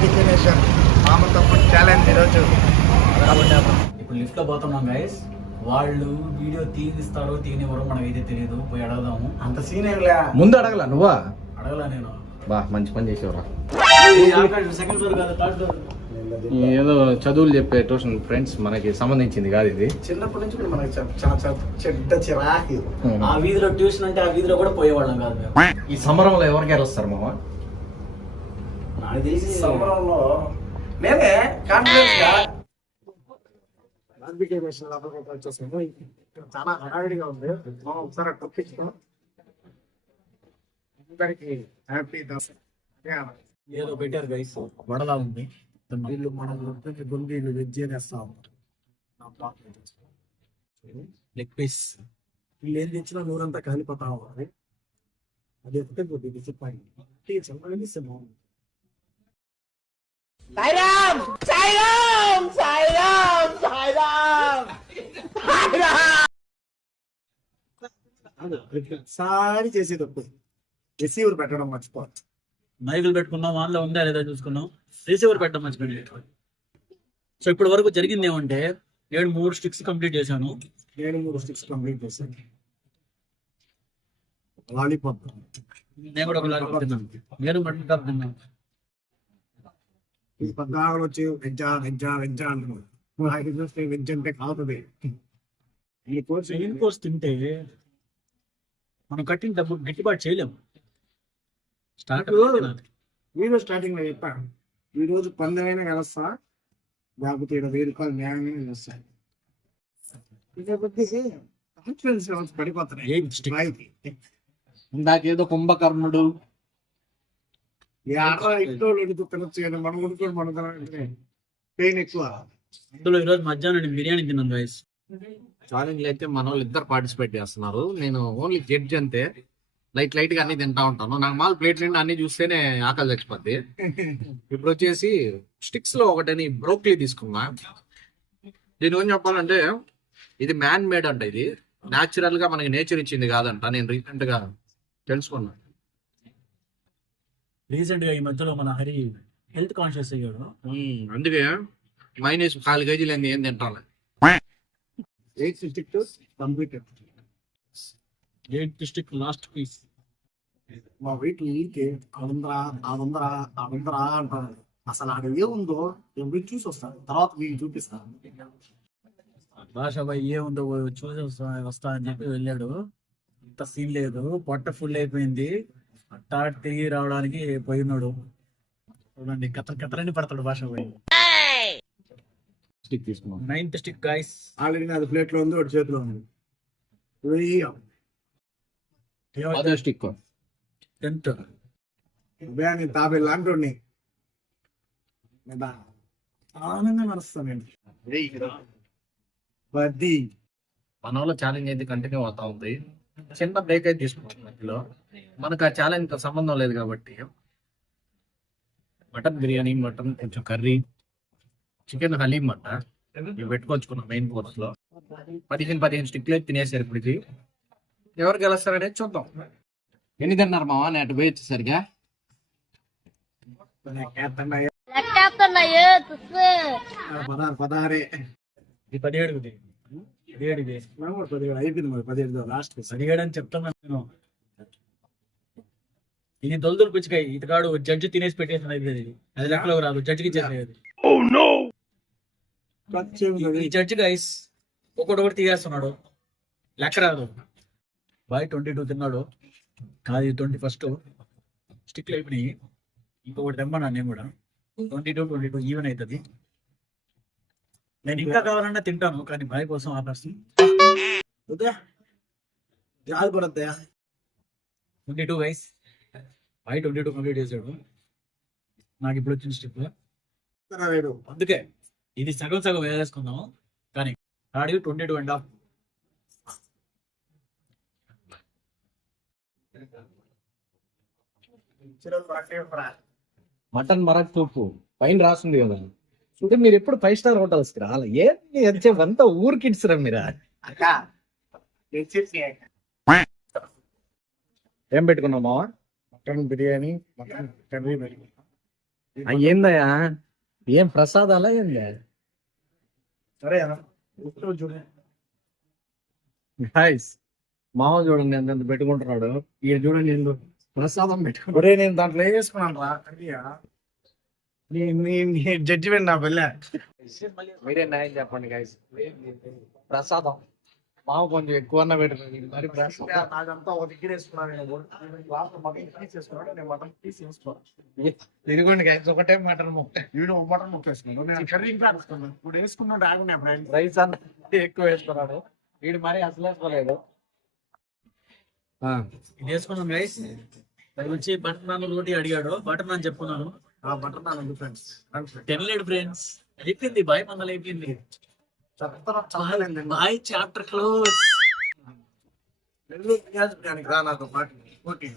Combination మామతో food challenge ఈరోజు. ఇప్పుడు lift లో పోతున్నాం గైస్. వాళ్ళు వీడియో తీనిస్తారో తీనివ్వరో మనకైతే తెలియదు. పోయి అడగదాము. అంత సీన్ ఏం లే. ముందు అడగల నువ్వా? అడగలా నేను. బా మంచి పని చేసేవరా. సెకండ్ ఫ్లోర్ కాదు, థర్డ్ ఫ్లోర్. ఏదో చదువులు చెప్పే ట్యూషన్ ఫ్రెండ్స్, మనకి సంబంధించింది కాదు ఇది. చిన్నప్పటి నుంచి కూడా మనకి చాలా చెడ్డ చిరాకు. ఆ వీధిలో ట్యూషన్ అంటే ఆ వీధిలో కూడా పోయేవాళ్ళం కాదు మేము. ఈ సమరంలో ఎవరికి వస్తారు మామ? నాకు తెలిసి సంబరంలో నేనే కాన్ఫిడెన్స్ గా కాంపిటీషన్ లోపలికి వచ్చేసాము. ఇక్కడ చాలా హడావిడిగా ఉంది. మనం ఒకసారి తప్పించుకో. అందరికి హ్యాపీ దసరా. ఏదో పెట్టారు గైస్, వడలా ఉంది. వీళ్ళు మనం గుండీలు వెజ్ చేస్తాం. లెగ్ పీస్ వీళ్ళు ఏం తెచ్చినా నూరంతా కాలిపోతా ఉంది. అది ఒకటే కొద్ది డిసప్పాయింట్. చెప్పగలిగిస్తాము. సారి చేసేటప్పుడు రిసీవర్ పెట్టడం మర్చిపోవచ్చు. మైకులు పెట్టుకున్నాం, ఆన్లో ఉందా లేదా చూసుకున్నాం. రిసీవర్ పెట్టడం మర్చిపోయింది. సో ఇప్పటి వరకు జరిగింది ఏమంటే, నేను 3 స్టిక్స్ కంప్లీట్ చేశాను. నేను 3 స్టిక్స్ కంప్లీట్ చేశాను. లాలీపాప్ నేను కూడా ఒక లాలీపాప్ తిన్నాను. నేను మటన్ టాప్ తిన్నాను. ఈ పద్దాలు వచ్చి వెజ్జా అంటున్నాడు. నాకు చూస్తే వెజ్ అంటే కావుతుంది. ఈ కోర్సు మెయిన్ కోర్స్ తింటే మనం కట్టిన డబ్బు గిట్టుబాటు చేయలేము. వీడియో స్టార్టింగ్ లో చెప్పాను, ఈ రోజు 10,000 కలుస్తా, లేకపోతే 20,000 రూపాయలు న్యాయంగా వస్తాయి. కాన్ఫిడెన్స్ లెవెల్స్ పడిపోతున్నాయి. ఇందాకేదో కుంభకర్ణుడు ఇంట్లో తినొచ్చు కానీ మనం కొనుక్కొని మనం తినాలంటే పెయిన్ ఎక్కువ. అందులో ఈరోజు మధ్యాహ్నం నేను బిర్యానీ తిన్నాను గైస్. ఛాలెంజ్ అయితే మన వాళ్ళు ఇద్దరు పార్టిసిపేట్ చేస్తున్నారు. నేను ఓన్లీ జడ్జ్ అంతే. లైట్ గా అన్ని తింటా ఉంటాను. నాకు మాల్ ప్లేట్ నిండా అన్ని చూస్తేనే ఆకలి చచ్చిపోద్ది. ఇప్పుడు వచ్చేసి స్టిక్స్ లో ఒకటని బ్రోక్లీ తీసుకున్నా. దీని గురించి చెప్పాలంటే ఇది మ్యాన్ మేడ్ అంట. ఇది న్యాచురల్ గా మనకి నేచర్ ఇచ్చింది కాదంట. నేను రీసెంట్ గా తెలుసుకున్నా. రీసెంట్ గా ఈ మధ్యలో మన హరి హెల్త్ కాన్షియస్ అయ్యాడు. అందుకే మైనస్ 4 కేజీలు ఏం తింటాను. 8 sticks complete. 8 stick last piece. మా వీటిని ఇంకే అదందరా అంటారు. అసలు అక్కడ ఏముందో మీరు చూసి వస్తారు, తర్వాత మీకు చూపిస్తాను. భాష బాయ్ ఏముందో చూసి వస్తా అని చెప్పి వెళ్ళాడు. ఇంత సీన్ లేదు, పొట్ట ఫుల్ అయిపోయింది. అట్టా తిరిగి రావడానికి పోయినాడు. చూడండి కతరని పడతాడు భాష బాయ్. స్టిక్ తీసుకున్నాం. 9th stick guys. ఆల్రెడీ అది ప్లేట్ లో ఉంది, ఒకటి చేతిలో ఉంది. Stick 10th. బిర్యానీ తాబే లాంటి ఆనందంగా నడుస్తాను. మన వాళ్ళ ఛాలెంజ్ అయితే కంటిన్యూ అవుతా ఉంది. చిన్న బ్రేక్ అయితే తీసుకుంటాం మధ్యలో. మనకు ఆ ఛాలెంజ్ తో సంబంధం లేదు కాబట్టి మటన్ బిర్యానీ, మటన్ కొంచెం కర్రీ, చికెన్ హలీం అంట ఇవి పెట్టుకొచ్చుకున్నాం మెయిన్ కోర్స్ లో. 15 స్టిక్లు తినేసారు. ఇప్పుడు ఎవరు గెలుస్తారనేది చూద్దాం. ఎన్ని తిన్నారు మావా? నేను అటు పోయి వచ్చేసరిగా పదహారే. ఇది 17 అయిపోయింది మరి. 17 లాస్ట్ 17 అని చెప్తాను నేను. ఇది దొలుదులు పుచ్చికాయ. ఇతగాడు జడ్జి తినేసి పెట్టేసిన అది లెక్కలో రాదు. జడ్జికి ఇచ్చేసేది. ఈ జడ్జి గైస్ ఒకటి తీసేస్తున్నాడు, లెక్క రాదు. బాయ్ 22 తిన్నాడు. అది 21st స్టిక్లు అయిపోయినాయి. ఇంకొకటి తెమ్మన్నా నేను కూడా. 22 ఈవెన్ అవుతుంది. నేను ఇంకా కావాలన్నా తింటాను, కానీ బాయ్ కోసం ఆపేస్తాను. 22 గైస్. బాయ్ 22 కంప్లీట్ చేశాడు. నాకు ఇప్పుడు వచ్చిన స్టిక్. అందుకే ఇది సగం వేసేసుకుందాం. కానీ ఆడికి 22.5. మటన్ మరక్ సూపు పైన రాస్తుంది కదా. అంటే మీరు ఎప్పుడు 5 స్టార్ హోటల్స్ కి రాలే? ఏంటి అంతా ఊరు కిడ్స్ రా మీరు. ఏం పెట్టుకున్నావు మావా? Mutton biryani, mutton curry. ఏందయ్యా ఏం ప్రసాదాలా ఏందా సరే అన్న చూడు గైస్ మామ చూడండి ఎంత పెట్టుకుంటున్నాడు ఈయన చూడండి ఎందుకు ప్రసాదం పెట్టుకుంటాడు ఒరే నేను దాంట్లో వేసుకున్నాను రా కర్రీయా నీ జడ్జిమెంట్ నా వెళ్ళా మీరే న్యాయం చెప్పండి గైస్ ప్రసాదం మామ కొంచెం ఎక్కువ పెట్టుకోండి మరి ప్రసాదం నాకంతా ఒక దగ్గర వేసుకున్నాను నేను లాస్ట్ మటన్ పీస్ వేసుకున్నాడు నేను మటన్ పీస్ వేసుకున్నాను ఇదిగోండి గైస్ ఒకటే మటన్ ముక్క వీడు ఒక మటన్ ముక్క వేసుకున్నాను నేను కర్రీ ఇంకా వేసుకున్నాను ఇప్పుడు వేసుకున్నాడు ఆగున్నా ఫ్రెండ్ రైస్ అన్న ఎక్కువ వేసుకున్నాడు వీడు మరి అసలు వేసుకోలేదు ఇది వేసుకున్నాం గైస్ దాని గురించి బటర్ నాన్ రోటీ అడిగాడు బటర్ నాన్ చెప్పుకున్నాను బటర్ నాన్ ఫ్రెండ్స్ తినలేడు ఫ్రెండ్స్ అయిపోయింది బాయ్ మందలు అయిపోయింది చల్లలేదు బాయ్ చాప్టర్ క్లోజ్ నెల్లూరు ప్యాజ్ బిర్యానీకి రా నాతో పాటు ఓకే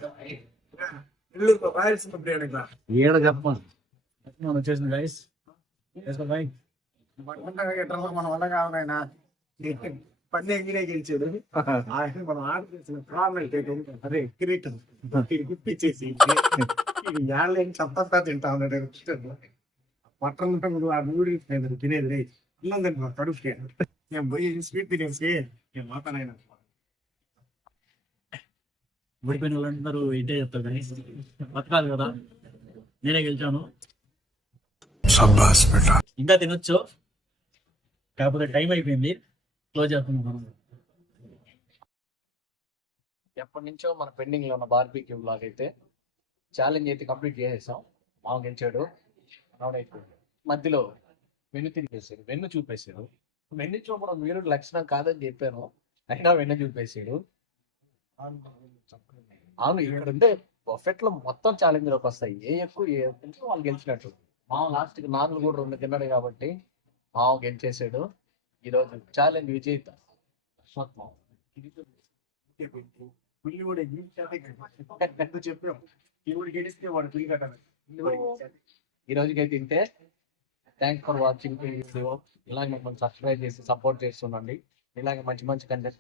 నెల్లూరు రాయలసీమ బిర్యానీకి రా ఏడ చెప్పండి మనం వచ్చేసింది గైస్ వేసుకో బాయ్ మన వల్ల కావాలైనా పన్నే గిరే గెలిచాడు ఆయన మనం ఆర్డర్ చేసిన ప్రాబ్లం అదే కిరీటం గుప్పించేసి ఇది ఏళ్ళేం చెత్త తింటా ఉన్నాడు మటన్ ఆ నూడిల్స్ తినేది రే ఇల్లందండి మా కడుపుకి నేను పోయి స్వీట్ తినేసి నేను మాతానైనా ఓడిపోయిన వాళ్ళందరూ ఇంటే చెప్తారు గైస్ బతకాలి కదా నేనే గెలిచాను ఇంకా తినొచ్చు కాకపోతే టైం అయిపోయింది క్లోజ్ చేస్తున్నాం మనం ఎప్పటి నుంచో మన పెండింగ్ లో ఉన్న బార్బీక్యూ బ్లాగ్ అయితే ఛాలెంజ్ అయితే కంప్లీట్ చేసేసాం మామ గెలిచాడు అవునైపోయింది మధ్యలో వెన్ను తిరిగేసాడు వెన్ను చూపేశాడు వెన్ను చూపడం మీరు లక్షణం కాదని చెప్పాను అయినా వెన్ను చూపేసాడు అవును ఇక్కడ ఉండే బఫెట్ లో మొత్తం ఛాలెంజ్ లోకి వస్తాయి ఏ ఎక్కువ ఏ ఎక్కువ వాళ్ళు గెలిచినట్టు మామ లాస్ట్ కి నాలుగు కూడా 2 తిన్నాడు కాబట్టి మామ గెలిచేసాడు ఈరోజు ఛాలెంజ్ విజేత అశ్వత్ మామ పుల్లి కూడా ఎందుకు చెప్పాం ఇప్పుడు గెలిస్తే వాడు పుల్లి కట్టాలి ఈ రోజుకైతే తింటే థ్యాంక్స్ ఫర్ వాచింగ్ వీడియో ఇలాగే మమ్మల్ని సబ్స్క్రైబ్ చేసి సపోర్ట్ చేస్తుండండి ఇలాగే మంచి మంచి కంటెంట్